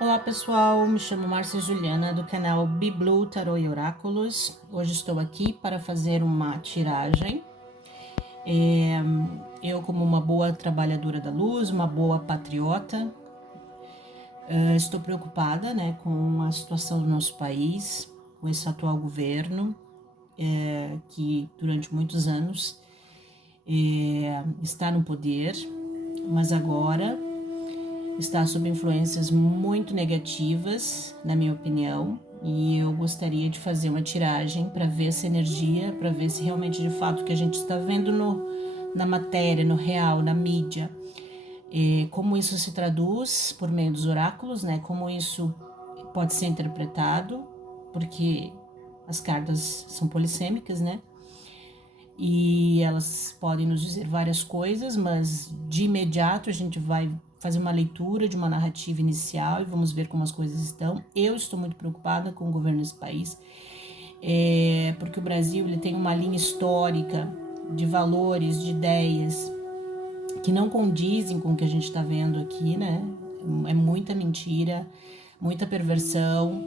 Olá pessoal, me chamo Márcia Juliana do canal Biblu Tarô e Oráculos. Hoje estou aqui para fazer uma tiragem. Eu, como uma boa trabalhadora da luz, uma boa patriota, estou preocupada, com a situação do nosso país, com esse atual governo, que durante muitos anos está no poder, mas agora está sob influências muito negativas, na minha opinião, e eu gostaria de fazer uma tiragem para ver essa energia, para ver se realmente de fato o que a gente está vendo na matéria, no real, na mídia, como isso se traduz por meio dos oráculos, como isso pode ser interpretado, porque as cartas são polissêmicas, e elas podem nos dizer várias coisas, mas de imediato a gente vai fazer uma leitura de uma narrativa inicial e vamos ver como as coisas estão. Eu estou muito preocupada com o governo desse país, porque o Brasil ele tem uma linha histórica de valores, de ideias que não condizem com o que a gente está vendo aqui, É muita mentira, muita perversão.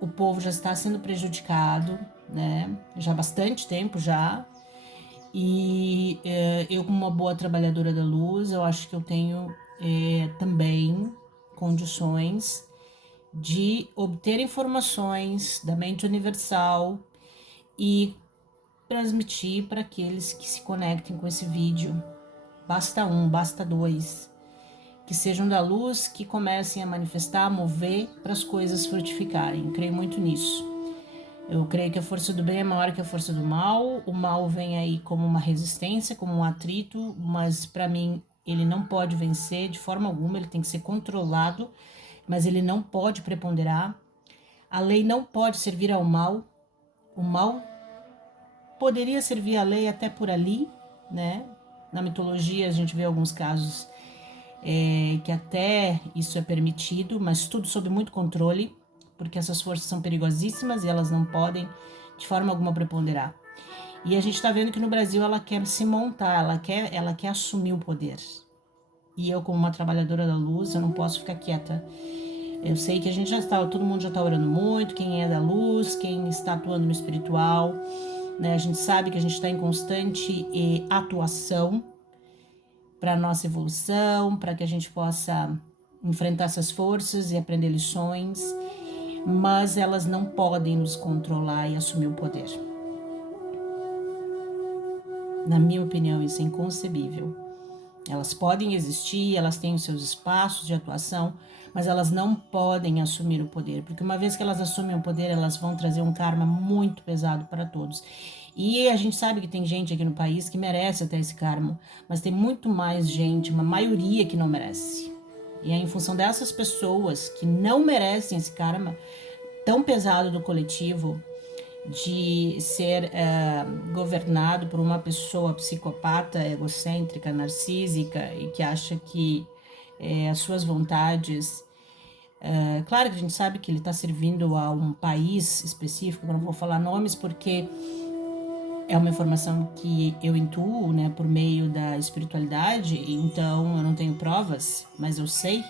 O povo já está sendo prejudicado, Já há bastante tempo já. E eu, como uma boa trabalhadora da luz, eu acho que eu tenho também condições de obter informações da mente universal e transmitir para aqueles que se conectem com esse vídeo. Basta um, basta dois, que sejam da luz, que comecem a manifestar, a mover para as coisas frutificarem. Eu creio muito nisso. Eu creio que a força do bem é maior que a força do mal. O mal vem aí como uma resistência, como um atrito, mas para mim ele não pode vencer de forma alguma, ele tem que ser controlado, mas ele não pode preponderar. A lei não pode servir ao mal. O mal poderia servir à lei até por ali, Na mitologia a gente vê alguns casos que até isso é permitido, mas tudo sob muito controle, porque essas forças são perigosíssimas e elas não podem de forma alguma preponderar. E a gente está vendo que no Brasil ela quer se montar, ela quer assumir o poder. E eu, como uma trabalhadora da luz, eu não posso ficar quieta. Eu sei que a gente todo mundo já está orando muito, quem é da luz, quem está atuando no espiritual, A gente sabe que a gente está em constante atuação para a nossa evolução, para que a gente possa enfrentar essas forças e aprender lições, mas elas não podem nos controlar e assumir o poder. Na minha opinião, isso é inconcebível. Elas podem existir, elas têm os seus espaços de atuação, mas elas não podem assumir o poder, porque uma vez que elas assumem o poder, elas vão trazer um karma muito pesado para todos. E a gente sabe que tem gente aqui no país que merece até esse karma, mas tem muito mais gente, uma maioria que não merece. E é em função dessas pessoas que não merecem esse karma tão pesado do coletivo, de ser governado por uma pessoa psicopata, egocêntrica, narcísica e que acha que as suas vontades... claro que a gente sabe que ele está servindo a um país específico, eu não vou falar nomes porque é uma informação que eu intuo, por meio da espiritualidade, então eu não tenho provas, mas eu sei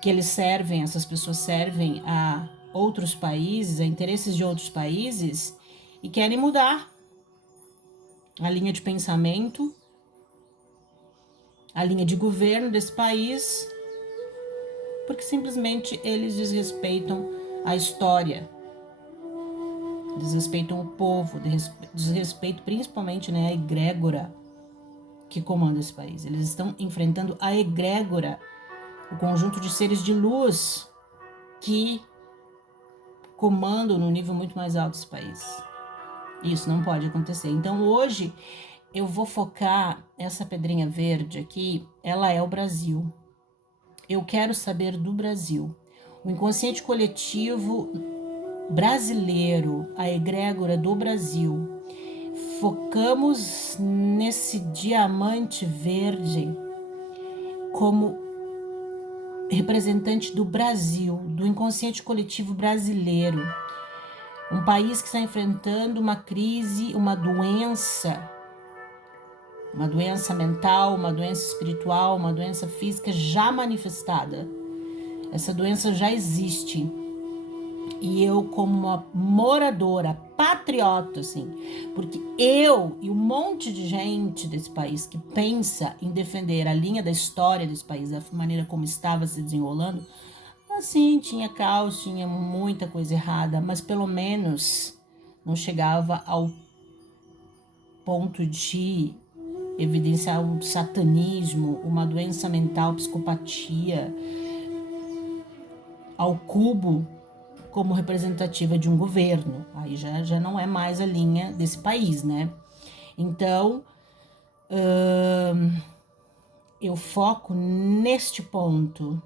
que essas pessoas servem a outros países, a interesses de outros países e querem mudar a linha de pensamento, a linha de governo desse país, porque simplesmente eles desrespeitam a história, desrespeitam o povo, desrespeitam principalmente a egrégora que comanda esse país. Eles estão enfrentando a egrégora, o conjunto de seres de luz que comandam no nível muito mais alto esse país. Isso não pode acontecer. Então hoje eu vou focar essa pedrinha verde aqui, ela é o Brasil. Eu quero saber do Brasil. O inconsciente coletivo brasileiro, a egrégora do Brasil. Focamos nesse diamante verde como representante do Brasil, do inconsciente coletivo brasileiro. Um país que está enfrentando uma crise, uma doença uma doença mental, uma doença espiritual, uma doença física já manifestada. Essa doença já existe. E eu, como uma moradora, patriota, assim, porque eu e um monte de gente desse país que pensa em defender a linha da história desse país, da maneira como estava se desenrolando, assim, tinha caos, tinha muita coisa errada, mas pelo menos não chegava ao ponto de evidenciar um satanismo, uma doença mental, psicopatia, ao cubo como representativa de um governo. Aí já não é mais a linha desse país, né? Então, eu foco neste ponto.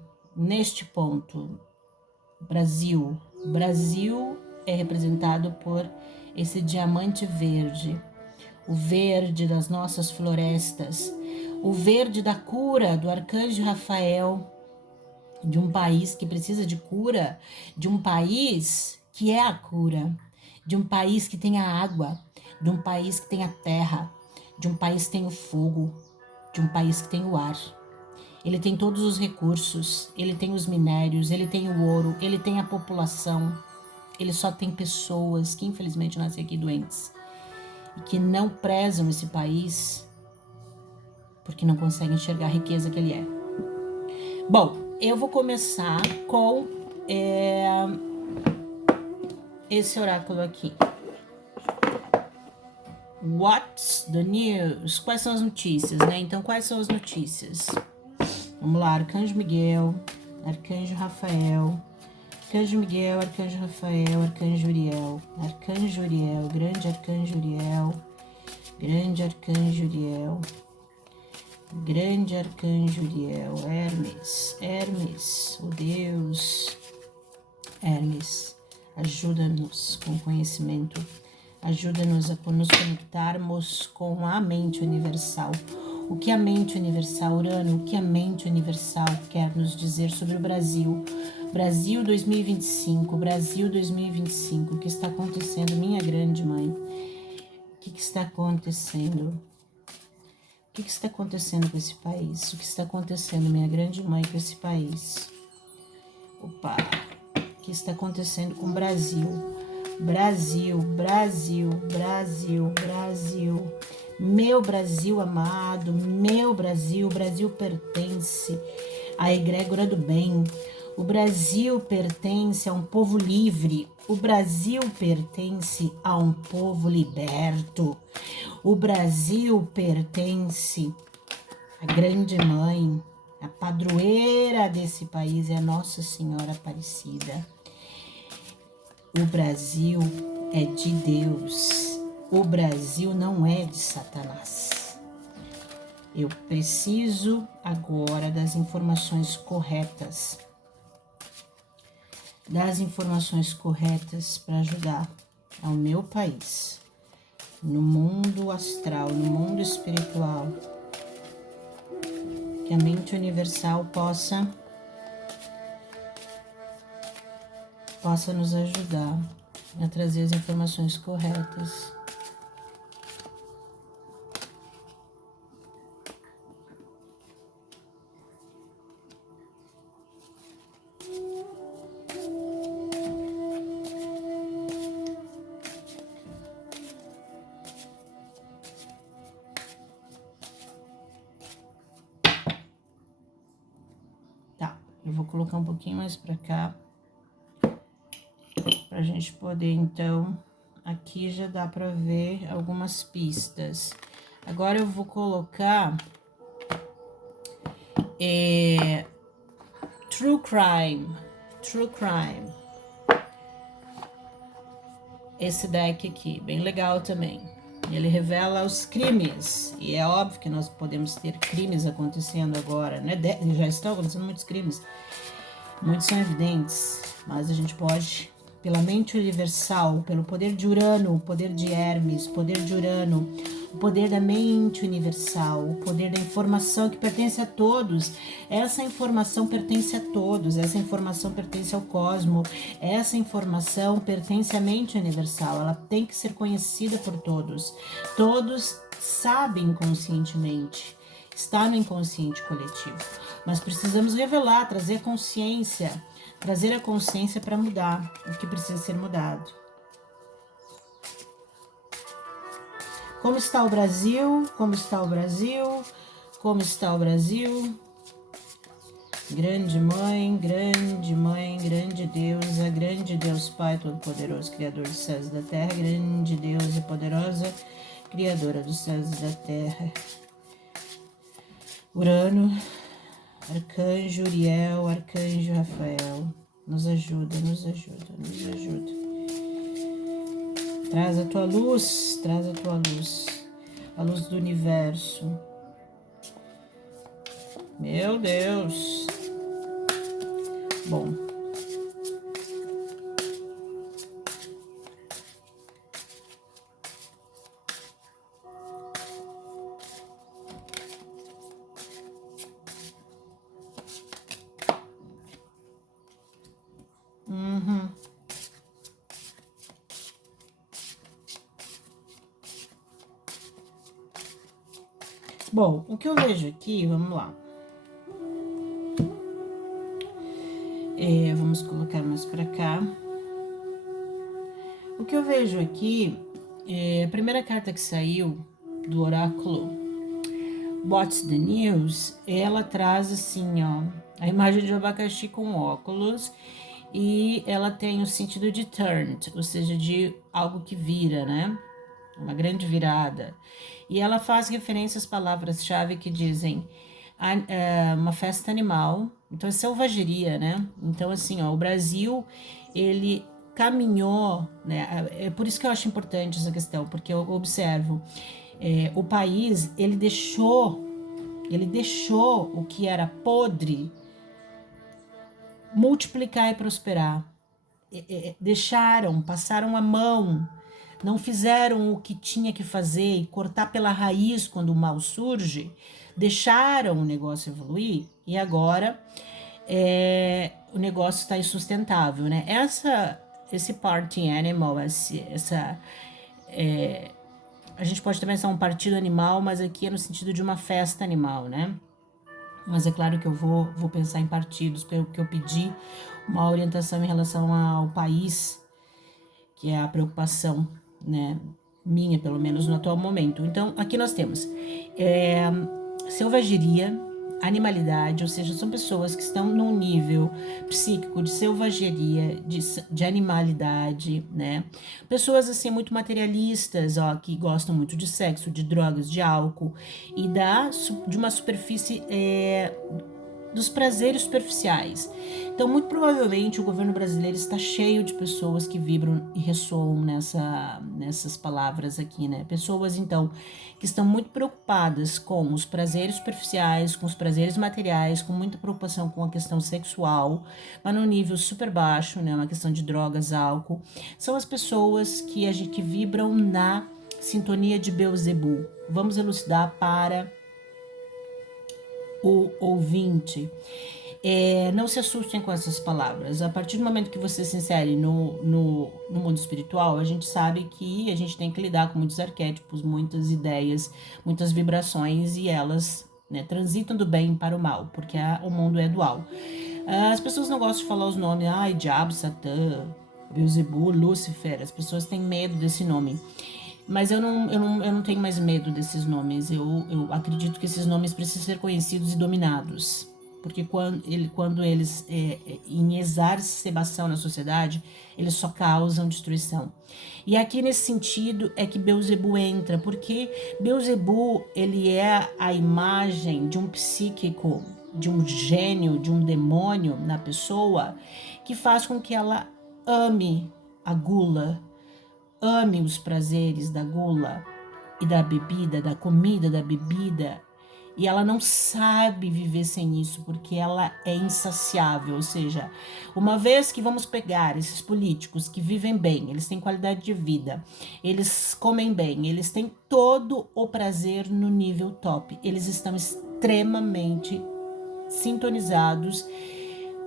Brasil é representado por esse diamante verde, o verde das nossas florestas, o verde da cura do arcanjo Rafael, de um país que precisa de cura, de um país que é a cura, de um país que tem a água, de um país que tem a terra, de um país que tem o fogo, de um país que tem o ar. Ele tem todos os recursos, ele tem os minérios, ele tem o ouro, ele tem a população. Ele só tem pessoas que infelizmente nascem aqui doentes e que não prezam esse país porque não conseguem enxergar a riqueza que ele é. Bom, eu vou começar com esse oráculo aqui. What's the news? Quais são as notícias, né? Então, quais são as notícias? Vamos lá, Arcanjo Miguel, Arcanjo Rafael, Arcanjo Miguel, Arcanjo Rafael, Arcanjo Uriel, Grande Arcanjo Uriel, Grande Arcanjo Uriel, Grande Arcanjo Uriel, Hermes, o Deus Hermes, ajuda-nos com conhecimento, ajuda-nos a nos conectarmos com a mente universal. O que a mente universal, Urano, o que a mente universal quer nos dizer sobre o Brasil? Brasil 2025, Brasil 2025, o que está acontecendo, minha grande mãe? O que está acontecendo? O que está acontecendo com esse país? O que está acontecendo, minha grande mãe, com esse país? Opa! O que está acontecendo com o Brasil? Brasil. Meu Brasil amado, meu Brasil, o Brasil pertence à egrégora do bem. O Brasil pertence a um povo livre. O Brasil pertence a um povo liberto. O Brasil pertence à grande mãe, a padroeira desse país é a Nossa Senhora Aparecida. O Brasil é de Deus. O Brasil não é de Satanás. Eu preciso agora das informações corretas. Para ajudar ao meu país, no mundo astral, no mundo espiritual. Que a mente universal possa nos ajudar a trazer as informações corretas. Tá, eu vou colocar um pouquinho mais pra cá, pra gente poder, então, aqui já dá pra ver algumas pistas. Agora eu vou colocar True Crime. Esse deck aqui, bem legal também. Ele revela os crimes, e é óbvio que nós podemos ter crimes acontecendo agora, né? Já estão acontecendo muitos crimes, muitos são evidentes, mas a gente pode, pela mente universal, pelo poder de Urano, o poder de Hermes, poder de Urano, o poder da mente universal, o poder da informação que pertence a todos. Essa informação pertence a todos, essa informação pertence ao cosmo, essa informação pertence à mente universal, ela tem que ser conhecida por todos. Todos sabe inconscientemente, está no inconsciente coletivo. Mas precisamos revelar, trazer a consciência para mudar o que precisa ser mudado. Como está o Brasil? Como está o Brasil? Como está o Brasil? Grande Mãe, grande Deusa, grande Deus Pai Todo-Poderoso, Criador dos céus e da terra, grande Deusa poderosa, Criadora dos céus e da terra. Urano, Arcanjo Uriel, Arcanjo Rafael, nos ajuda, nos ajuda, nos ajuda. Traz a tua luz, a luz do universo. Meu Deus. Bom. Bom, o que eu vejo aqui, vamos lá. Vamos colocar mais para cá. O que eu vejo aqui, a primeira carta que saiu do oráculo What's the News, ela traz assim, ó, a imagem de um abacaxi com óculos e ela tem o sentido de turned, ou seja, de algo que vira, né? Uma grande virada. E ela faz referência às palavras-chave que dizem uma festa animal, então é selvageria, né? Então, assim, ó, o Brasil, ele caminhou, né? É por isso que eu acho importante essa questão, porque eu observo, o país, ele deixou o que era podre multiplicar e prosperar. Passaram a mão, não fizeram o que tinha que fazer e cortar pela raiz quando o mal surge, deixaram o negócio evoluir e agora o negócio está insustentável, né? Esse party animal, a gente pode também ser um partido animal, mas aqui é no sentido de uma festa animal, né? Mas é claro que eu vou pensar em partidos, porque eu pedi uma orientação em relação ao país, que é a preocupação, né, minha, pelo menos no atual momento. Então, aqui nós temos selvageria, animalidade, ou seja, são pessoas que estão num nível psíquico de selvageria, de animalidade, né? Pessoas, assim, muito materialistas, ó, que gostam muito de sexo, de drogas, de álcool e de uma superfície dos prazeres superficiais. Então, muito provavelmente, o governo brasileiro está cheio de pessoas que vibram e ressoam nessas palavras aqui, né? Pessoas, então, que estão muito preocupadas com os prazeres superficiais, com os prazeres materiais, com muita preocupação com a questão sexual, mas num nível super baixo, né? Uma questão de drogas, álcool. São as pessoas que vibram na sintonia de Beelzebub. Vamos elucidar para o ouvinte. Não se assustem com essas palavras. A partir do momento que você se insere no mundo espiritual, a gente sabe que a gente tem que lidar com muitos arquétipos, muitas ideias, muitas vibrações e elas, né, transitam do bem para o mal, porque o mundo é dual. As pessoas não gostam de falar os nomes, diabo, Satã, Beelzebub, Lúcifer. As pessoas têm medo desse nome. Mas eu não tenho mais medo desses nomes. Eu acredito que esses nomes precisam ser conhecidos e dominados. Porque quando eles, em exacerbação na sociedade, eles só causam destruição. E aqui nesse sentido é que Beelzebub entra, porque Beelzebub, ele é a imagem de um psíquico, de um gênio, de um demônio na pessoa, que faz com que ela ame a gula, ame os prazeres da gula e da bebida, da comida, da bebida, e ela não sabe viver sem isso, porque ela é insaciável. Ou seja, uma vez que vamos pegar esses políticos que vivem bem, eles têm qualidade de vida, eles comem bem, eles têm todo o prazer no nível top, eles estão extremamente sintonizados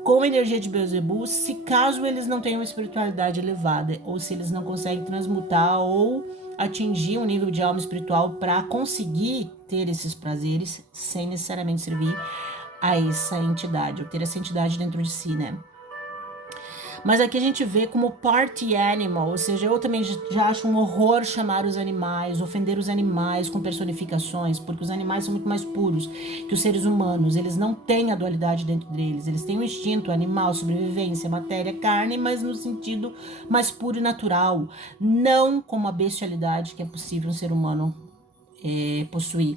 com a energia de Beelzebub, se caso eles não tenham uma espiritualidade elevada, ou se eles não conseguem transmutar ou atingir um nível de alma espiritual para conseguir ter esses prazeres sem necessariamente servir a essa entidade, ou ter essa entidade dentro de si, né? Mas aqui a gente vê como party animal, ou seja, eu também já acho um horror chamar os animais, ofender os animais com personificações, porque os animais são muito mais puros que os seres humanos, eles não têm a dualidade dentro deles, eles têm o instinto animal, sobrevivência, matéria, carne, mas no sentido mais puro e natural, não como a bestialidade que é possível um ser humano possuir.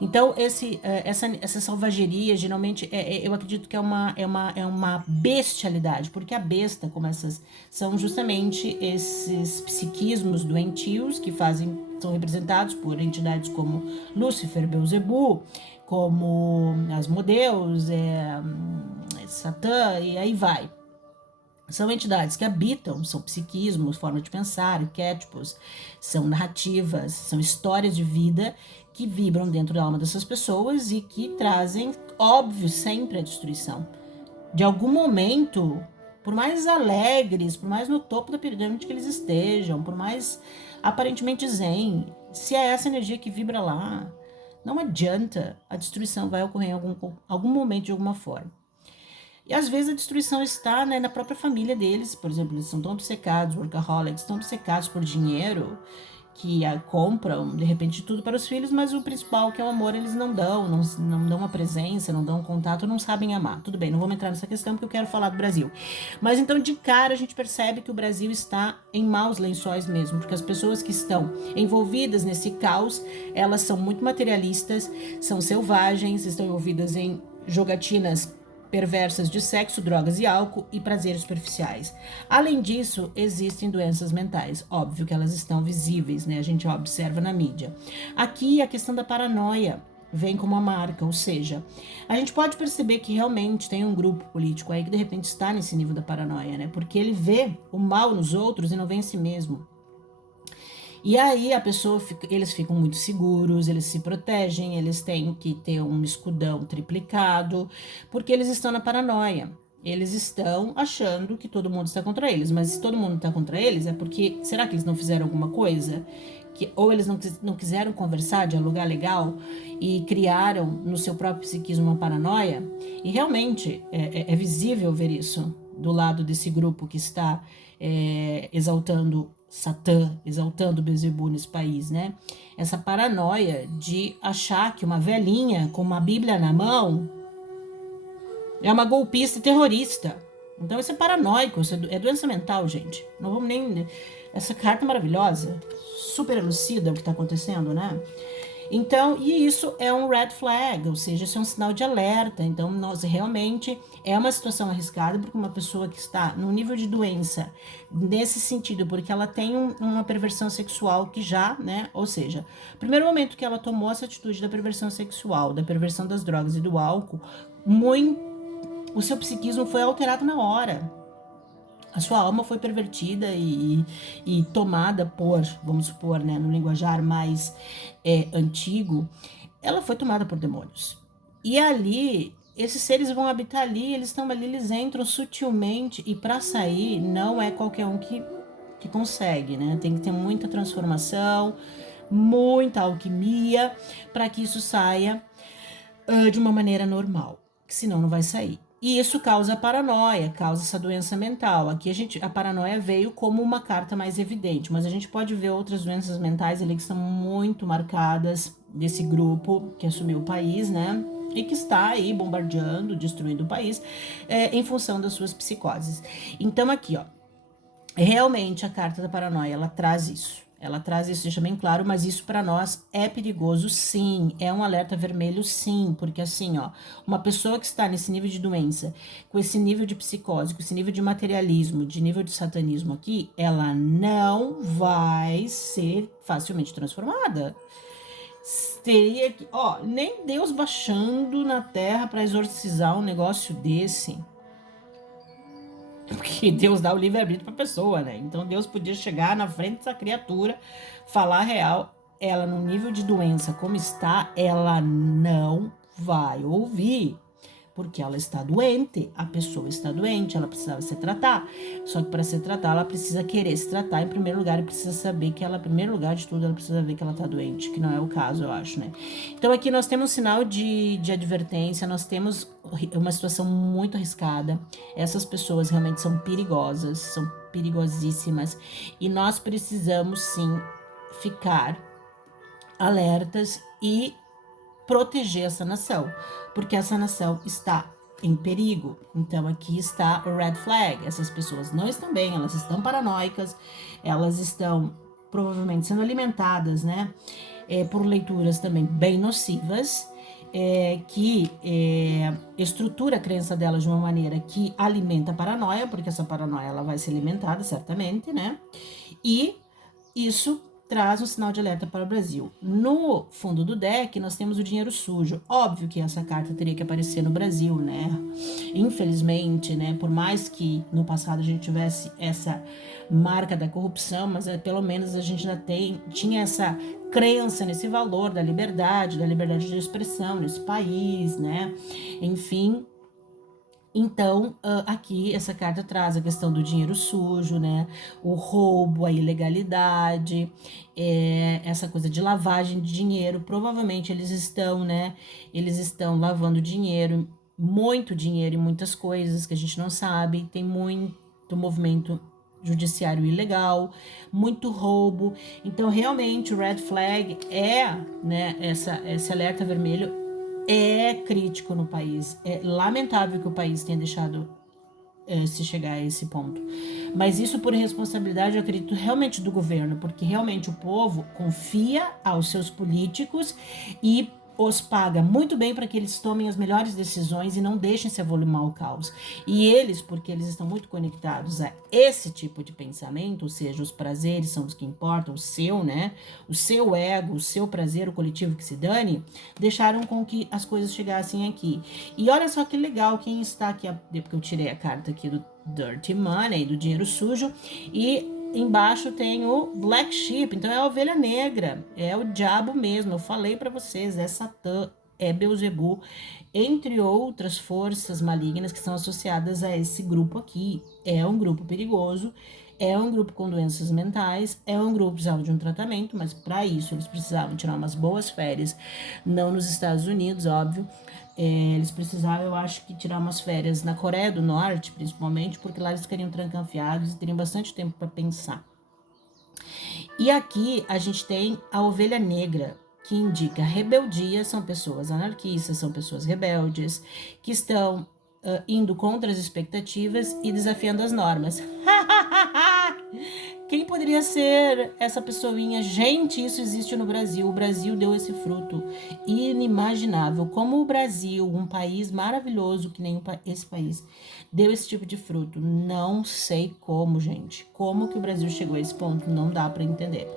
Então, essa selvageria, geralmente, eu acredito que é uma bestialidade, porque a besta, como essas, são justamente esses psiquismos doentios que são representados por entidades como Lúcifer, Beelzebub, como Asmodeus, Satã, e aí vai. São entidades que habitam, são psiquismos, forma de pensar, arquétipos, são narrativas, são histórias de vida que vibram dentro da alma dessas pessoas e que trazem, óbvio, sempre a destruição. De algum momento, por mais alegres, por mais no topo da pirâmide que eles estejam, por mais aparentemente zen, se é essa energia que vibra lá, não adianta, a destruição vai ocorrer em algum momento de alguma forma. E às vezes a destruição está, né, na própria família deles, por exemplo, eles são tão obcecados, workaholics, tão obcecados por dinheiro, que compram, de repente, tudo para os filhos, mas o principal, que é o amor, eles não dão uma presença, não dão um contato, não sabem amar. Tudo bem, não vamos entrar nessa questão porque eu quero falar do Brasil. Mas então, de cara, a gente percebe que o Brasil está em maus lençóis mesmo, porque as pessoas que estão envolvidas nesse caos, elas são muito materialistas, são selvagens, estão envolvidas em jogatinas perversas de sexo, drogas e álcool e prazeres superficiais. Além disso, existem doenças mentais. Óbvio que elas estão visíveis, né? A gente observa na mídia. Aqui, a questão da paranoia vem como uma marca, ou seja, a gente pode perceber que realmente tem um grupo político aí que de repente está nesse nível da paranoia, né? Porque ele vê o mal nos outros e não vê em si mesmo. E aí eles ficam muito seguros, eles se protegem, eles têm que ter um escudão triplicado, porque eles estão na paranoia. Eles estão achando que todo mundo está contra eles, mas se todo mundo está contra eles, é porque, será que eles não fizeram alguma coisa? Ou eles não quiseram conversar, dialogar legal e criaram no seu próprio psiquismo uma paranoia? E realmente é visível ver isso do lado desse grupo que está exaltando Satã, exaltando Beelzebub nesse país, né? Essa paranoia de achar que uma velhinha com uma Bíblia na mão é uma golpista e terrorista. Então isso é paranoico, isso é doença mental, gente. Não vamos nem... Essa carta é maravilhosa, super elucida o que está acontecendo, né? Então, e isso é um red flag, ou seja, isso é um sinal de alerta. Então, nós realmente é uma situação arriscada, porque uma pessoa que está no nível de doença, nesse sentido, porque ela tem uma perversão sexual que já, né, ou seja, primeiro momento que ela tomou essa atitude da perversão sexual, da perversão das drogas e do álcool, o seu psiquismo foi alterado na hora. A sua alma foi pervertida e tomada por, vamos supor, né, no linguajar mais antigo, ela foi tomada por demônios. E ali, esses seres vão habitar ali, eles estão ali, eles entram sutilmente, e para sair, não é qualquer um que consegue, né? Tem que ter muita transformação, muita alquimia, para que isso saia de uma maneira normal, senão não vai sair. E isso causa paranoia, causa essa doença mental. Aqui a paranoia veio como uma carta mais evidente, mas a gente pode ver outras doenças mentais ali que são muito marcadas desse grupo que assumiu o país, né? E que está aí bombardeando, destruindo o país em função das suas psicoses. Então aqui, ó, realmente a carta da paranoia, ela traz isso. Ela traz isso, deixa bem claro, mas isso para nós é perigoso, sim. É um alerta vermelho, sim. Porque assim, ó, uma pessoa que está nesse nível de doença, com esse nível de psicose, com esse nível de materialismo, de nível de satanismo aqui, ela não vai ser facilmente transformada. Teria que, ó, nem Deus baixando na terra para exorcizar um negócio desse. Porque Deus dá o livre-arbítrio para a pessoa, né? Então Deus podia chegar na frente dessa criatura, falar a real, ela no nível de doença como está, ela não vai ouvir. porque ela está doente, a pessoa está doente, ela precisava se tratar. Só que para se tratar, ela precisa querer se tratar em primeiro lugar e precisa saber que ela, em primeiro lugar de tudo, ela precisa ver que ela está doente, que não é o caso, eu acho, né? Então aqui nós temos um sinal de advertência, nós temos uma situação muito arriscada. Essas pessoas realmente são perigosas, são perigosíssimas e nós precisamos sim ficar alertas e proteger essa nação, porque essa nação está em perigo. Então aqui está o red flag. Essas pessoas não estão bem, elas estão paranoicas, elas estão provavelmente sendo alimentadas, né, por leituras também bem nocivas, que estrutura a crença delas de uma maneira que alimenta a paranoia, porque essa paranoia ela vai ser alimentada certamente, né? E isso traz um sinal de alerta para o Brasil. No fundo do deck, nós temos o dinheiro sujo. Óbvio que essa carta teria que aparecer no Brasil, né? Infelizmente, né? Por mais que no passado a gente tivesse essa marca da corrupção, mas pelo menos a gente ainda tinha essa crença nesse valor da liberdade de expressão nesse país, né? Enfim. Então, aqui essa carta traz a questão do dinheiro sujo, né? O roubo, a ilegalidade, essa coisa de lavagem de dinheiro. Provavelmente eles estão, né? Eles estão lavando dinheiro, muito dinheiro em muitas coisas que a gente não sabe. Tem muito movimento judiciário ilegal, muito roubo. Então, realmente, o red flag né? Esse alerta vermelho é crítico no país. É lamentável que o país tenha deixado se chegar a esse ponto. Mas isso por responsabilidade, eu acredito, realmente do governo, porque realmente o povo confia aos seus políticos e os paga muito bem para que eles tomem as melhores decisões e não deixem se avolumar o caos. E eles, porque eles estão muito conectados a esse tipo de pensamento, ou seja, os prazeres são os que importam, o seu, né? O seu ego, o seu prazer, o coletivo que se dane, deixaram com que as coisas chegassem aqui. E olha só que legal quem está aqui, porque eu tirei a carta aqui do Dirty Money, do dinheiro sujo, e embaixo tem o Black Sheep, então é a ovelha negra, é o diabo mesmo. Eu falei para vocês, é Satã, é Beelzebub, entre outras forças malignas que são associadas a esse grupo aqui. É um grupo perigoso, é um grupo com doenças mentais, é um grupo que precisava de um tratamento, mas para isso eles precisavam tirar umas boas férias, não nos Estados Unidos, óbvio. Eles precisavam, eu acho que, tirar umas férias na Coreia do Norte, principalmente, porque lá eles ficariam trancanfiados e teriam bastante tempo para pensar. E aqui a gente tem a ovelha negra, que indica rebeldia, são pessoas anarquistas, são pessoas rebeldes, que estão indo contra as expectativas e desafiando as normas. Quem poderia ser essa pessoinha? Gente, isso existe no Brasil. O Brasil deu esse fruto inimaginável. Como o Brasil, um país maravilhoso que nem esse país, deu esse tipo de fruto. Não sei como, gente. Como que o Brasil chegou a esse ponto? Não dá para entender.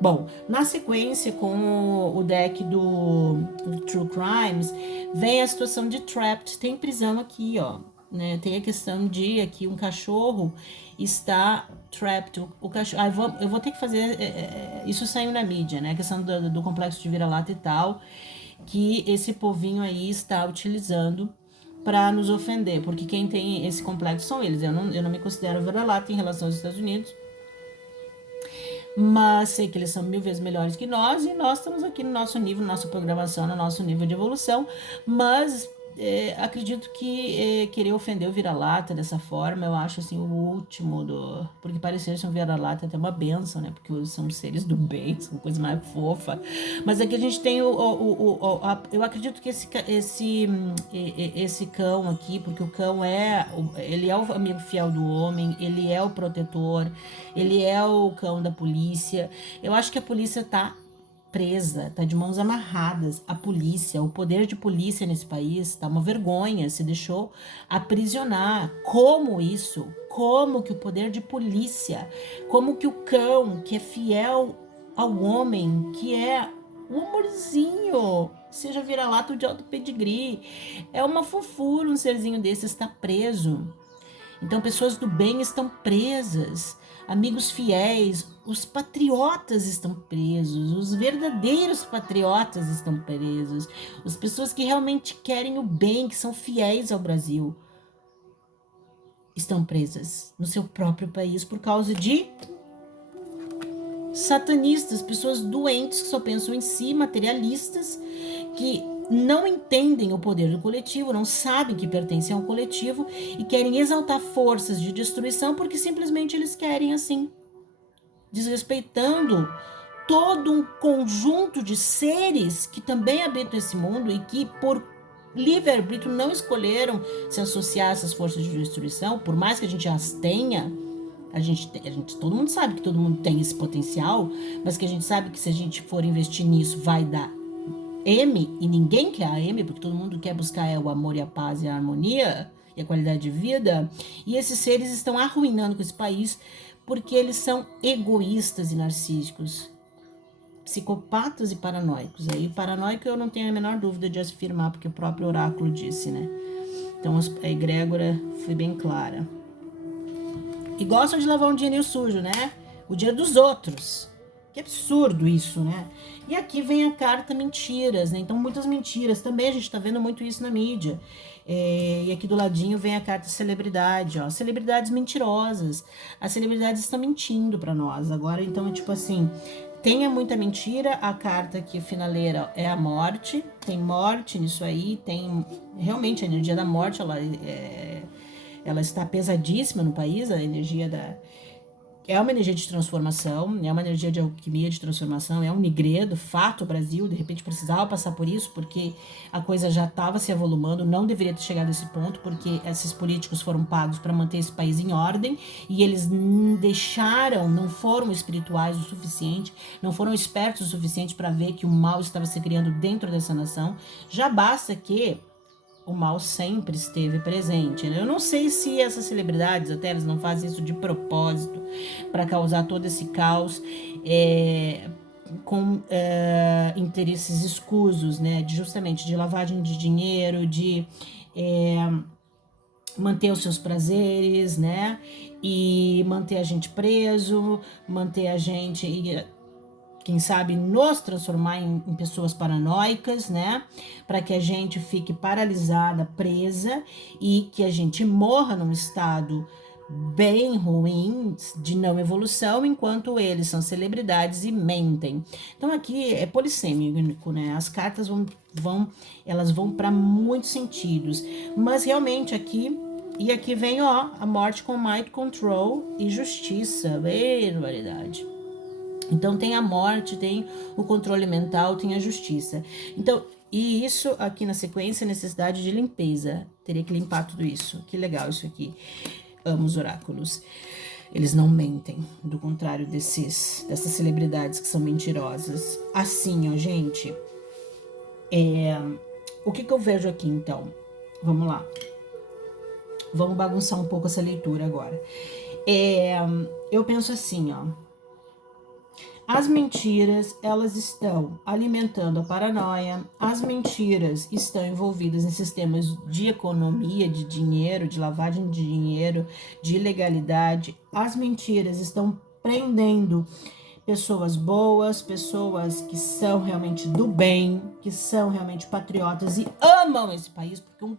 Bom, na sequência, com o deck do True Crimes, vem a situação de Trapped. Tem prisão aqui, ó. Né? Tem a questão de aqui um cachorro está trapped. O cachorro, eu vou ter que fazer. Isso saiu na mídia, né? A questão do complexo de vira-lata e tal, que esse povinho aí está utilizando para nos ofender, porque quem tem esse complexo são eles. Eu não me considero vira-lata em relação aos Estados Unidos, mas sei que eles são 1000 vezes melhores que nós e nós estamos aqui no nosso nível, nossa programação, no nosso nível de evolução, mas acredito que querer ofender o vira-lata dessa forma, eu acho assim o último do... Porque parecer ser um vira-lata é até uma benção, né? Porque são seres do bem, são coisa mais fofa. Mas aqui a gente tem eu acredito que esse cão aqui, porque o cão ele é o amigo fiel do homem, ele é o protetor, ele é o cão da polícia. Eu acho que a polícia tá presa, tá de mãos amarradas. A polícia, o poder de polícia nesse país tá uma vergonha, se deixou aprisionar. Como isso? Como que o poder de polícia, como que o cão que é fiel ao homem, que é um amorzinho, seja vira-lata de alto pedigree, é uma fofura um serzinho desse está preso. Então pessoas do bem estão presas. amigos fiéis, os patriotas estão presos, os verdadeiros patriotas estão presos, as pessoas que realmente querem o bem, que são fiéis ao Brasil, estão presas no seu próprio país por causa de satanistas, pessoas doentes que só pensam em si, materialistas, que não entendem o poder do coletivo, não sabem que pertencem ao coletivo e querem exaltar forças de destruição porque simplesmente eles querem assim, desrespeitando todo um conjunto de seres que também habitam esse mundo e que por livre-arbítrio não escolheram se associar a essas forças de destruição, por mais que a gente as tenha. Todo mundo sabe que todo mundo tem esse potencial, mas que a gente sabe que se a gente for investir nisso vai dar M, e ninguém quer a M, porque todo mundo quer buscar o amor e a paz e a harmonia e a qualidade de vida, e esses seres estão arruinando com esse país porque eles são egoístas e narcísicos, psicopatas e paranoicos. Aí paranoico eu não tenho a menor dúvida de afirmar, porque o próprio oráculo disse, né? Então a egrégora foi bem clara. E gostam de lavar um dinheirinho sujo, né? O dinheiro dos outros. Que absurdo isso, né? E aqui vem a carta mentiras, né? Então, muitas mentiras. Também a gente tá vendo muito isso na mídia. E aqui do ladinho vem a carta celebridade, ó. Celebridades mentirosas. As celebridades estão mentindo para nós. Agora, então, é tipo assim... Tenha muita mentira. A carta aqui finaleira é a morte. Tem morte nisso aí. Tem realmente a energia da morte, ela está pesadíssima no país, a energia é uma energia de transformação, é uma energia de alquimia de transformação, é um nigredo, fato, o Brasil, de repente precisava passar por isso, porque a coisa já estava se avolumando, não deveria ter chegado a esse ponto, porque esses políticos foram pagos para manter esse país em ordem, e eles não foram espirituais o suficiente, não foram espertos o suficiente para ver que o mal estava se criando dentro dessa nação. Já basta que o mal sempre esteve presente, né? Eu não sei se essas celebridades até elas não fazem isso de propósito para causar todo esse caos com interesses escusos, né? Justamente de lavagem de dinheiro, de manter os seus prazeres, né? E manter a gente preso, manter a gente quem sabe nos transformar em pessoas paranoicas, né? Para que a gente fique paralisada, presa e que a gente morra num estado bem ruim de não evolução, enquanto eles são celebridades e mentem. Então aqui é polissêmico, né? As cartas elas vão para muitos sentidos, mas realmente aqui vem a morte com mind control e justiça, barbaridade. Então tem a morte, tem o controle mental, tem a justiça. Então, e isso aqui na sequência, necessidade de limpeza. Teria que limpar tudo isso. Que legal isso aqui. Amo os oráculos. Eles não mentem, do contrário dessas celebridades que são mentirosas. Assim, ó, gente. O que eu vejo aqui, então? Vamos lá. Vamos bagunçar um pouco essa leitura agora. Eu penso assim, ó. As mentiras, elas estão alimentando a paranoia, as mentiras estão envolvidas em sistemas de economia, de dinheiro, de lavagem de dinheiro, de ilegalidade. As mentiras estão prendendo pessoas boas, pessoas que são realmente do bem, que são realmente patriotas e amam esse país, porque um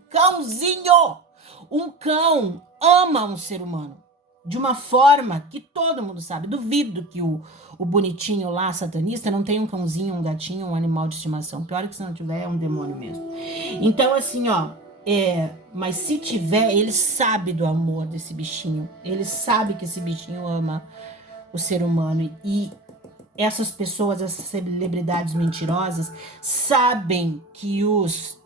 cão ama um ser humano. De uma forma que todo mundo sabe. Duvido que o bonitinho lá, satanista, não tenha um cãozinho, um gatinho, um animal de estimação. Pior que se não tiver, é um demônio mesmo. Então, assim, ó, mas se tiver, ele sabe do amor desse bichinho. Ele sabe que esse bichinho ama o ser humano. E essas pessoas, essas celebridades mentirosas, sabem que os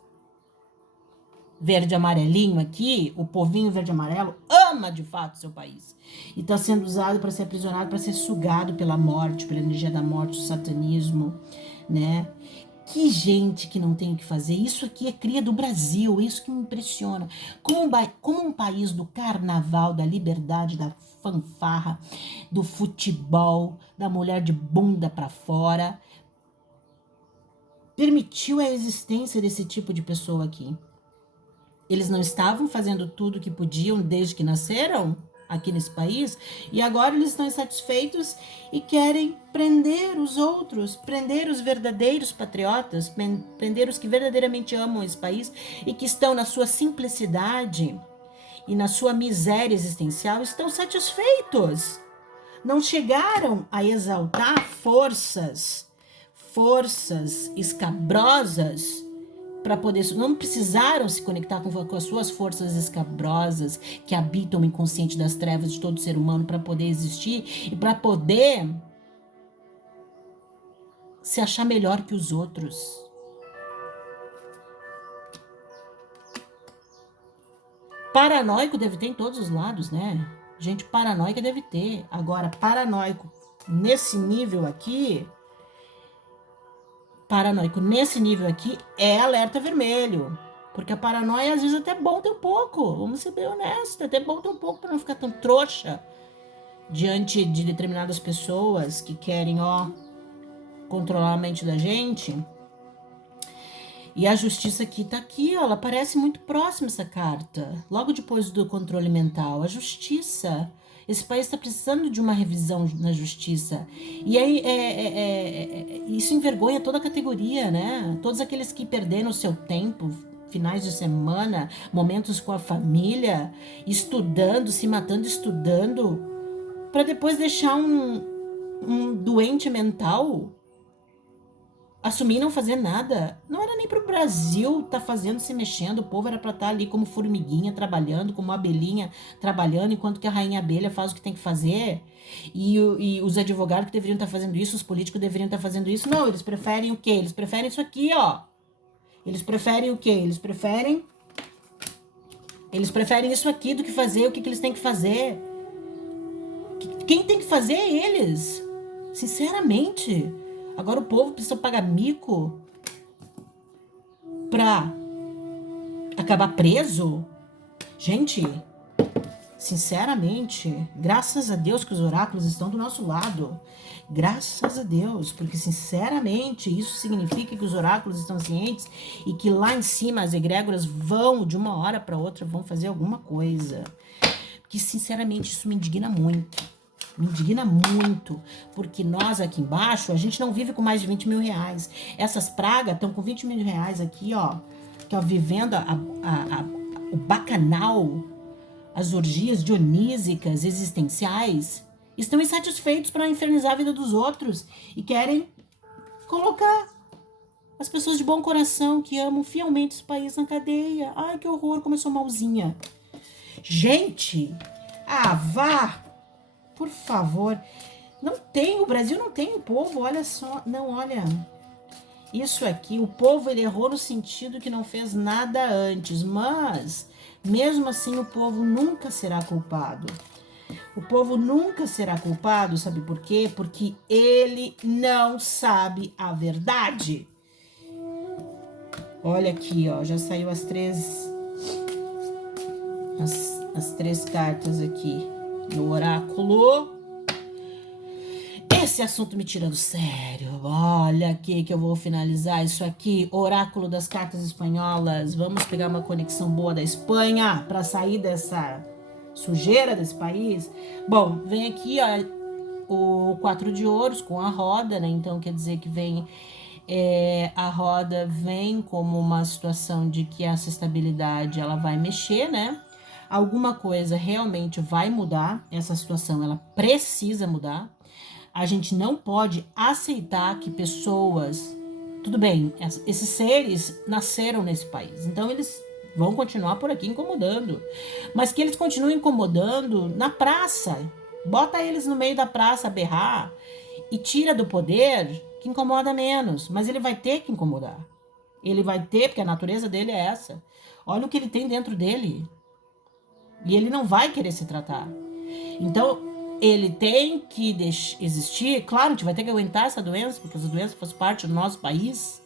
verde amarelinho aqui, o povinho verde amarelo, ama de fato seu país. E está sendo usado para ser aprisionado, para ser sugado pela morte, pela energia da morte, o satanismo, né? Que gente que não tem o que fazer. Isso aqui é cria do Brasil, isso que me impressiona. Como um país do carnaval, da liberdade, da fanfarra, do futebol, da mulher de bunda para fora, permitiu a existência desse tipo de pessoa aqui. Eles não estavam fazendo tudo o que podiam desde que nasceram? aqui nesse país, e agora eles estão insatisfeitos e querem prender os outros, prender os verdadeiros patriotas, prender os que verdadeiramente amam esse país e que estão na sua simplicidade e na sua miséria existencial, estão satisfeitos. Não chegaram a exaltar forças escabrosas para poder, não precisaram se conectar com as suas forças escabrosas que habitam o inconsciente das trevas de todo ser humano para poder existir e para poder se achar melhor que os outros. Paranoico deve ter em todos os lados, né? Gente paranoica deve ter. Agora, paranoico nesse nível aqui é alerta vermelho. Porque a paranoia, às vezes, até é bom ter um pouco. Vamos ser bem honestos. É até bom ter um pouco para não ficar tão trouxa diante de determinadas pessoas que querem, controlar a mente da gente. E a justiça aqui tá aqui, ela parece muito próxima, essa carta. Logo depois do controle mental. A justiça. Esse país está precisando de uma revisão na justiça. E aí isso envergonha toda a categoria, né? Todos aqueles que perderam o seu tempo, finais de semana, momentos com a família, estudando, se matando, estudando, para depois deixar um doente mental assumir não fazer nada. Não era nem pro Brasil tá fazendo, se mexendo. O povo era pra estar ali como formiguinha trabalhando, como abelhinha trabalhando, enquanto que a rainha abelha faz o que tem que fazer. E os advogados que deveriam estar fazendo isso, os políticos deveriam estar fazendo isso. Não, eles preferem o quê? Eles preferem isso aqui, ó. Eles preferem o quê? Eles preferem isso aqui do que fazer o que eles têm que fazer. Quem tem que fazer é eles. Sinceramente. Agora o povo precisa pagar mico pra acabar preso? Gente, sinceramente, graças a Deus que os oráculos estão do nosso lado. Graças a Deus, porque sinceramente isso significa que os oráculos estão cientes e que lá em cima as egrégoras vão, de uma hora para outra, vão fazer alguma coisa. Que sinceramente isso me indigna muito. Me indigna muito, porque nós aqui embaixo, a gente não vive com mais de 20 mil reais. Essas pragas estão com 20 mil reais aqui, ó, vivendo o bacanal, as orgias dionísicas, existenciais, estão insatisfeitos para infernizar a vida dos outros e querem colocar as pessoas de bom coração que amam fielmente esse país na cadeia. Ai, que horror, como eu sou malzinha. Gente, vá! Por favor, o Brasil não tem o povo, olha só, não, olha, isso aqui, o povo ele errou no sentido que não fez nada antes, mas mesmo assim o povo nunca será culpado. O povo nunca será culpado, sabe por quê? Porque ele não sabe a verdade. Olha aqui, ó, já saiu as três cartas aqui no oráculo. Esse assunto me tira do sério. Olha aqui que eu vou finalizar isso aqui. Oráculo das cartas espanholas. Vamos pegar uma conexão boa da Espanha para sair dessa sujeira desse país. Bom, vem aqui, ó, o 4 de ouros com a roda, né? Então quer dizer que vem a roda vem como uma situação de que essa estabilidade ela vai mexer, né? Alguma coisa realmente vai mudar, essa situação ela precisa mudar. A gente não pode aceitar que pessoas, tudo bem, esses seres nasceram nesse país, então eles vão continuar por aqui incomodando, mas que eles continuem incomodando na praça, bota eles no meio da praça a berrar e tira do poder, que incomoda menos, mas ele vai ter que incomodar, ele vai ter, porque a natureza dele é essa, olha o que ele tem dentro dele. E ele não vai querer se tratar. Então, ele tem que existir. Claro, a gente vai ter que aguentar essa doença, porque essa doença faz parte do nosso país.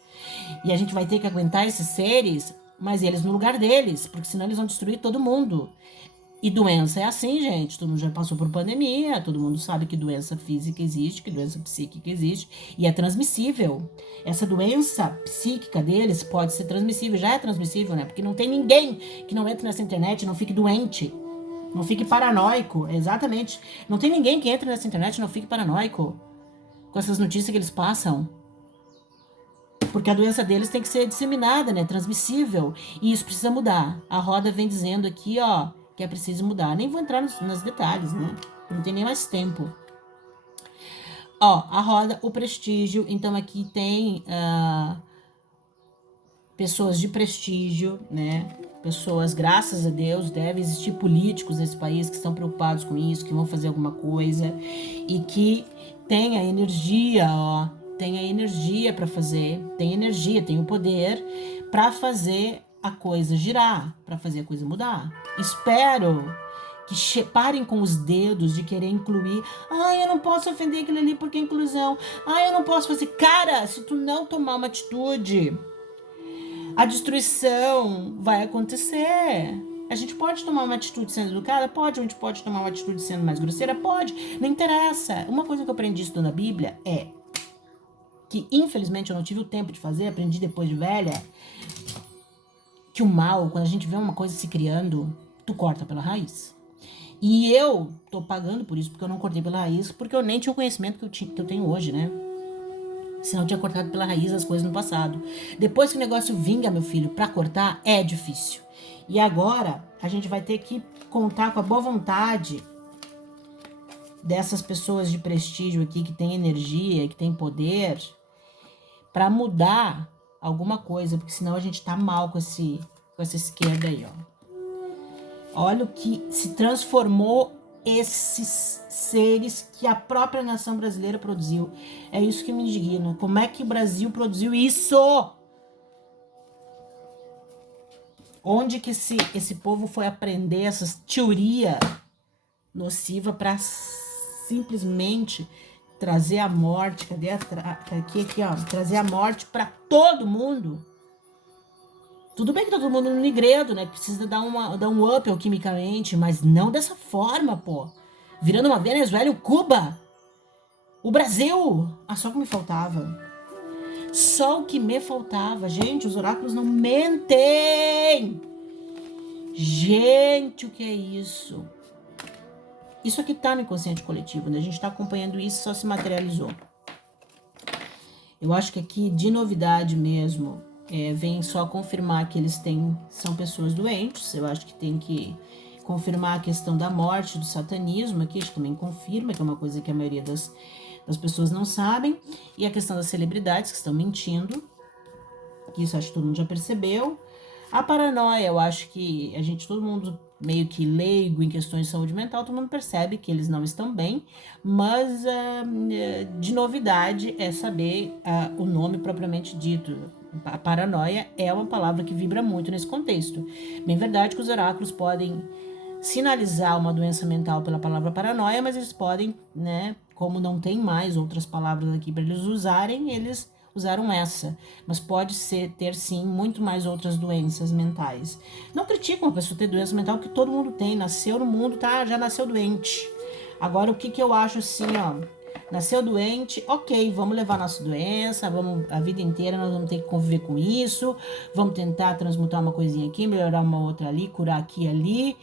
E a gente vai ter que aguentar esses seres, mas eles no lugar deles, porque senão eles vão destruir todo mundo. E doença é assim, gente. Todo mundo já passou por pandemia, todo mundo sabe que doença física existe, que doença psíquica existe, e é transmissível. Essa doença psíquica deles pode ser transmissível, já é transmissível, né? Porque não tem ninguém que não entre nessa internet e não fique doente. Não fique paranoico, exatamente. Não tem ninguém que entre nessa internet e não fique paranoico com essas notícias que eles passam. Porque a doença deles tem que ser disseminada, né? Transmissível. E isso precisa mudar. A roda vem dizendo aqui, ó, que é preciso mudar. Nem vou entrar nos detalhes, né? Não tem nem mais tempo. Ó, a roda, o prestígio. Então aqui tem pessoas de prestígio, né? Pessoas, graças a Deus, deve existir políticos nesse país que estão preocupados com isso, que vão fazer alguma coisa e que tem a energia, ó, tem a energia para fazer, tem energia, tem o poder para fazer a coisa girar, para fazer a coisa mudar. Espero que parem com os dedos de querer incluir. Ai, eu não posso ofender aquele ali porque é inclusão. Ai, eu não posso fazer. Cara, se tu não tomar uma atitude, a destruição vai acontecer. A gente pode tomar uma atitude sendo educada? Pode. A gente pode tomar uma atitude sendo mais grosseira? Pode. Não interessa. Uma coisa que eu aprendi estudando a Bíblia é que, infelizmente, eu não tive o tempo de fazer, aprendi depois de velha, que o mal, quando a gente vê uma coisa se criando, tu corta pela raiz. E eu tô pagando por isso, porque eu não cortei pela raiz, porque eu nem tinha o conhecimento que eu tenho hoje, né? Senão eu tinha cortado pela raiz as coisas no passado. Depois que o negócio vinga, meu filho, pra cortar é difícil. E agora a gente vai ter que contar com a boa vontade dessas pessoas de prestígio aqui, que tem energia, que tem poder, pra mudar alguma coisa, porque senão a gente tá mal com essa esquerda aí, ó. Olha o que se transformou esses seres que a própria nação brasileira produziu. É isso que me indigna. Como é que o Brasil produziu isso? Onde que esse povo foi aprender essas teorias nocivas para simplesmente trazer a morte? Cadê aqui, ó, trazer a morte para todo mundo? Tudo bem que tá todo mundo no nigredo, né? Precisa dar um up alquimicamente, mas não dessa forma, pô. Virando uma Venezuela e um Cuba. O Brasil. Ah, só o que me faltava. Só o que me faltava. Gente, os oráculos não mentem. Gente, o que é isso? Isso aqui tá no inconsciente coletivo, né? A gente tá acompanhando isso, só se materializou. Eu acho que aqui, de novidade mesmo, vem só confirmar que eles são pessoas doentes. Eu acho que tem que confirmar a questão da morte, do satanismo aqui, acho que também confirma, que é uma coisa que a maioria das pessoas não sabem. E a questão das celebridades que estão mentindo, que isso acho que todo mundo já percebeu. A paranoia, eu acho que todo mundo meio que leigo em questões de saúde mental, todo mundo percebe que eles não estão bem, mas de novidade é saber o nome propriamente dito. A paranoia é uma palavra que vibra muito nesse contexto. Bem verdade que os oráculos podem sinalizar uma doença mental pela palavra paranoia, mas eles podem, né, como não tem mais outras palavras aqui para eles usarem, eles usaram essa, mas pode ter sim muito mais outras doenças mentais. Não critico uma pessoa ter doença mental, porque todo mundo tem, nasceu no mundo, tá, já nasceu doente. Agora o que eu acho assim, ó, nasceu doente, ok, vamos levar nossa doença, a vida inteira nós vamos ter que conviver com isso, vamos tentar transmutar uma coisinha aqui, melhorar uma outra ali, curar aqui e ali,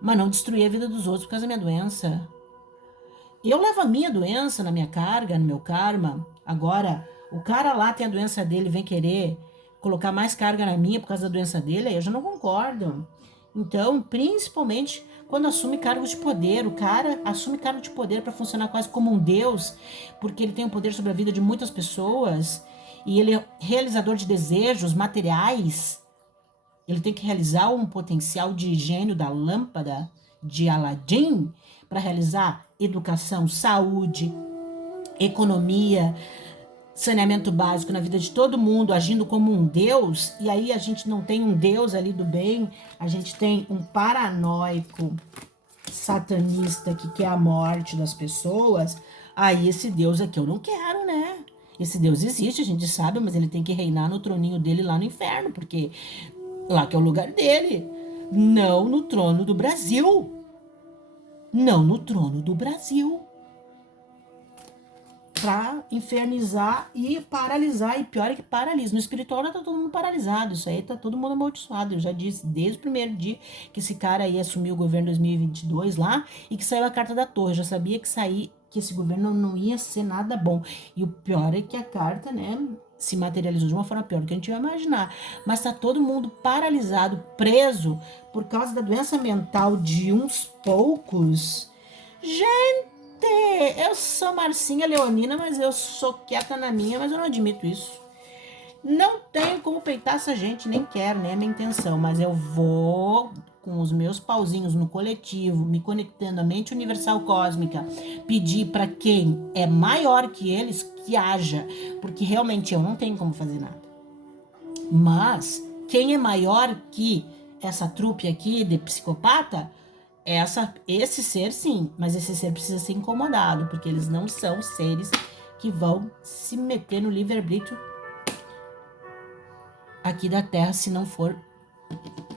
mas não destruir a vida dos outros por causa da minha doença. Eu levo a minha doença na minha carga, no meu karma. Agora, o cara lá tem a doença dele e vem querer colocar mais carga na minha por causa da doença dele, aí eu já não concordo. Então, principalmente quando assume cargos de poder, o cara assume cargo de poder para funcionar quase como um deus, porque ele tem o poder sobre a vida de muitas pessoas e ele é realizador de desejos materiais. Ele tem que realizar um potencial de gênio da lâmpada de Aladim para realizar educação, saúde, economia, saneamento básico na vida de todo mundo, agindo como um deus. E aí a gente não tem um deus ali do bem, a gente tem um paranoico satanista que quer a morte das pessoas. Aí esse deus aqui eu não quero, né? Esse deus existe, a gente sabe, mas ele tem que reinar no troninho dele lá no inferno, porque lá que é o lugar dele, não no trono do Brasil. Não no trono do Brasil. pra infernizar e paralisar. E pior é que paralisa. No espiritual tá todo mundo paralisado. Isso aí tá todo mundo amaldiçoado. Eu já disse desde o primeiro dia que esse cara aí assumiu o governo em 2022 lá e que saiu a carta da torre. Eu já sabia que esse governo não ia ser nada bom. E o pior é que a carta, né, se materializou de uma forma pior do que a gente ia imaginar. Mas tá todo mundo paralisado, preso por causa da doença mental de uns poucos. Gente, eu sou Marcinha Leonina, mas eu sou quieta na minha, mas eu não admito isso. Não tenho como peitar essa gente, nem quero, nem é minha intenção, mas eu vou com os meus pauzinhos no coletivo, me conectando à mente universal cósmica, pedir para quem é maior que eles que haja, porque realmente eu não tenho como fazer nada. Mas quem é maior que essa trupe aqui de psicopata, esse ser sim, mas esse ser precisa ser incomodado, porque eles não são seres que vão se meter no livre-arbítrio aqui da Terra se não for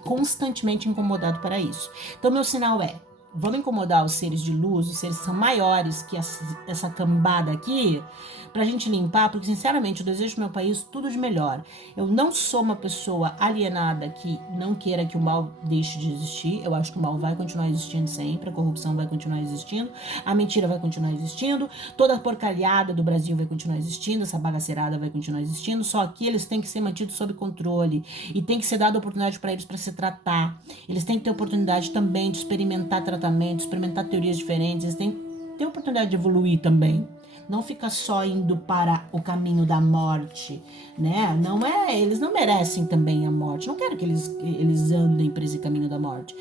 constantemente incomodado para isso. Então meu sinal é: vamos incomodar os seres de luz, os seres que são maiores que essa cambada aqui, pra gente limpar, porque sinceramente eu desejo pro meu país tudo de melhor. Eu não sou uma pessoa alienada que não queira que o mal deixe de existir. Eu acho que o mal vai continuar existindo sempre, a corrupção vai continuar existindo, a mentira vai continuar existindo, toda a porcalhada do Brasil vai continuar existindo, essa bagaceirada vai continuar existindo, só que eles têm que ser mantidos sob controle e tem que ser dada oportunidade para eles para se tratar. Eles têm que ter oportunidade também de experimentar tratamento, experimentar teorias diferentes, eles têm que ter oportunidade de evoluir também. Não fica só indo para o caminho da morte, né? Não é, eles não merecem também a morte. Não quero que eles andem para esse caminho da morte.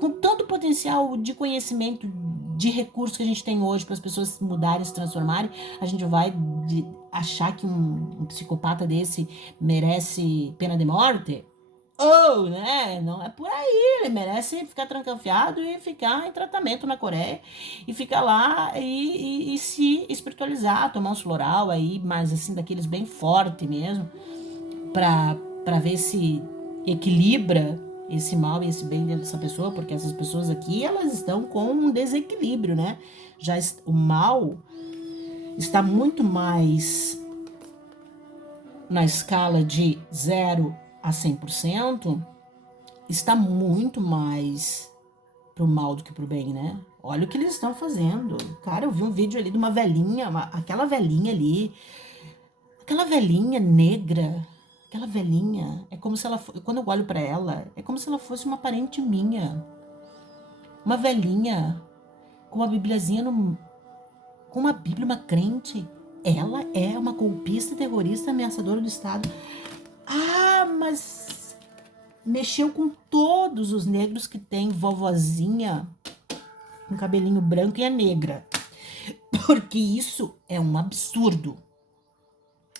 Com todo o potencial de conhecimento, de recursos que a gente tem hoje para as pessoas se mudarem, se transformarem, a gente vai achar que um psicopata desse merece pena de morte? Ou, né? Não é por aí. Ele merece ficar trancafiado e ficar em tratamento na Coreia e ficar lá e se espiritualizar, tomar uns floral aí, mas assim, daqueles bem forte mesmo, pra ver se equilibra esse mal e esse bem dentro dessa pessoa, porque essas pessoas aqui, elas estão com um desequilíbrio, né? O mal está muito mais na escala de 0 a 100%, está muito mais pro mal do que pro bem, né? Olha o que eles estão fazendo. Cara, eu vi um vídeo ali de uma velhinha, aquela velhinha ali, aquela velhinha negra, aquela velhinha, é como se ela, quando eu olho pra ela, é como se ela fosse uma parente minha. Uma velhinha com uma bibliazinha com uma bíblia, uma crente. Ela é uma golpista, terrorista, ameaçadora do Estado. Ah, mas mexeu com todos os negros que tem vovozinha com cabelinho branco e é negra. Porque isso é um absurdo.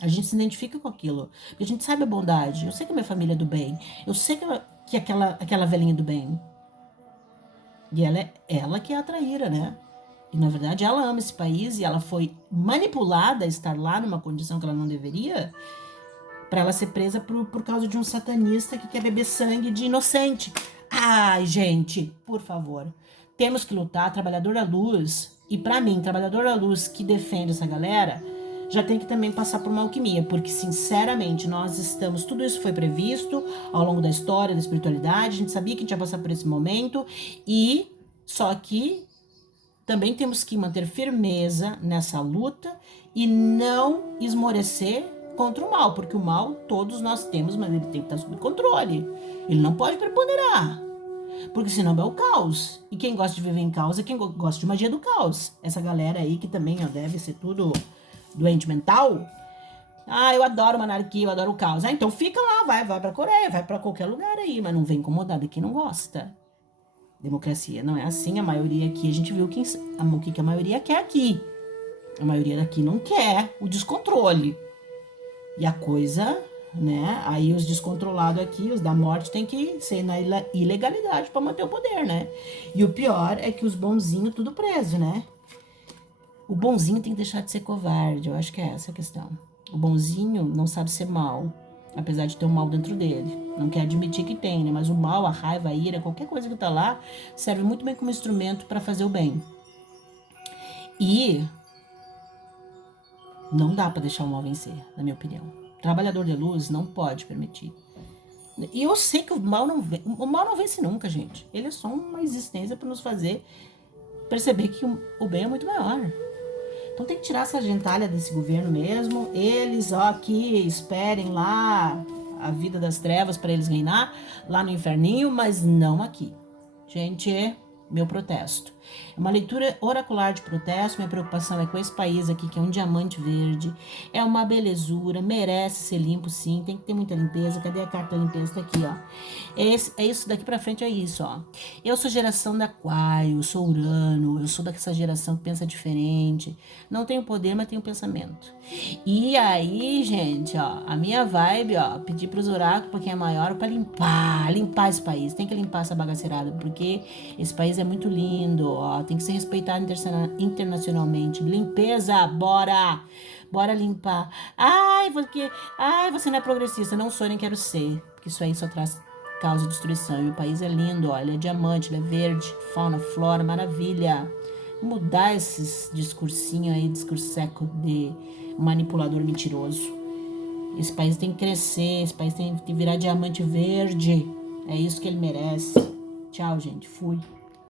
A gente se identifica com aquilo. Porque a gente sabe a bondade. Eu sei que a minha família é do bem. Eu sei que aquela velhinha é do bem. E ela que é a traíra, né? E na verdade ela ama esse país e ela foi manipulada a estar lá numa condição que ela não deveria, para ela ser presa por causa de um satanista que quer beber sangue de inocente. Ai, gente, por favor. Temos que lutar, trabalhador da luz. E para mim, trabalhador da luz que defende essa galera, já tem que também passar por uma alquimia, porque sinceramente tudo isso foi previsto ao longo da história, da espiritualidade, a gente sabia que a gente ia passar por esse momento, e só que também temos que manter firmeza nessa luta e não esmorecer contra o mal, porque o mal todos nós temos, mas ele tem que estar sob controle. Ele não pode preponderar, porque senão é o caos. E quem gosta de viver em caos é quem gosta de magia do caos. Essa galera aí que também deve ser tudo doente mental. Ah, eu adoro uma anarquia, eu adoro o caos. Ah, então fica lá, vai pra Coreia, vai pra qualquer lugar aí, mas não vem incomodado aqui, não gosta. Democracia não é assim, a maioria aqui, a gente viu o que a maioria quer aqui. A maioria daqui não quer o descontrole. E a coisa, né? Aí os descontrolados aqui, os da morte, tem que ser na ilegalidade para manter o poder, né? E o pior é que os bonzinhos tudo preso, né? O bonzinho tem que deixar de ser covarde, eu acho que é essa a questão. O bonzinho não sabe ser mal, apesar de ter um mal dentro dele. Não quer admitir que tem, né? Mas o mal, a raiva, a ira, qualquer coisa que tá lá, serve muito bem como instrumento para fazer o bem. E Não dá para deixar o mal vencer, na minha opinião. O trabalhador de luz não pode permitir. E eu sei que o mal não vence nunca, gente. Ele é só uma existência para nos fazer perceber que o bem é muito maior. Então tem que tirar essa gentalha desse governo mesmo. Eles, ó, que esperem lá a vida das trevas para eles reinar lá no inferninho, mas não aqui. Gente, meu protesto. É uma leitura oracular de protesto. Minha preocupação é com esse país aqui, que é um diamante verde. É uma belezura, merece ser limpo, sim. Tem que ter muita limpeza. Cadê a carta da limpeza? Tá aqui, ó. É isso, daqui pra frente é isso, ó. Eu sou geração da Aquário, sou Urano, eu sou dessa geração que pensa diferente. Não tenho poder, mas tenho pensamento. E aí, gente, ó, a minha vibe, ó, pedir pros oráculos, pra quem é maior, pra limpar esse país. Tem que limpar essa bagaceirada, porque esse país é muito lindo, ó, tem que ser respeitado internacionalmente. Limpeza, bora! Bora limpar. Ai, você não é progressista. Não sou nem quero ser, porque isso aí só traz causa destruição. E o país é lindo, ó, ele é diamante, ele é verde, fauna, flora, maravilha. Mudar esses discursinhos aí, discurso seco de manipulador mentiroso. Esse país tem que crescer, esse país tem que virar diamante verde. É isso que ele merece. Tchau, gente. Fui.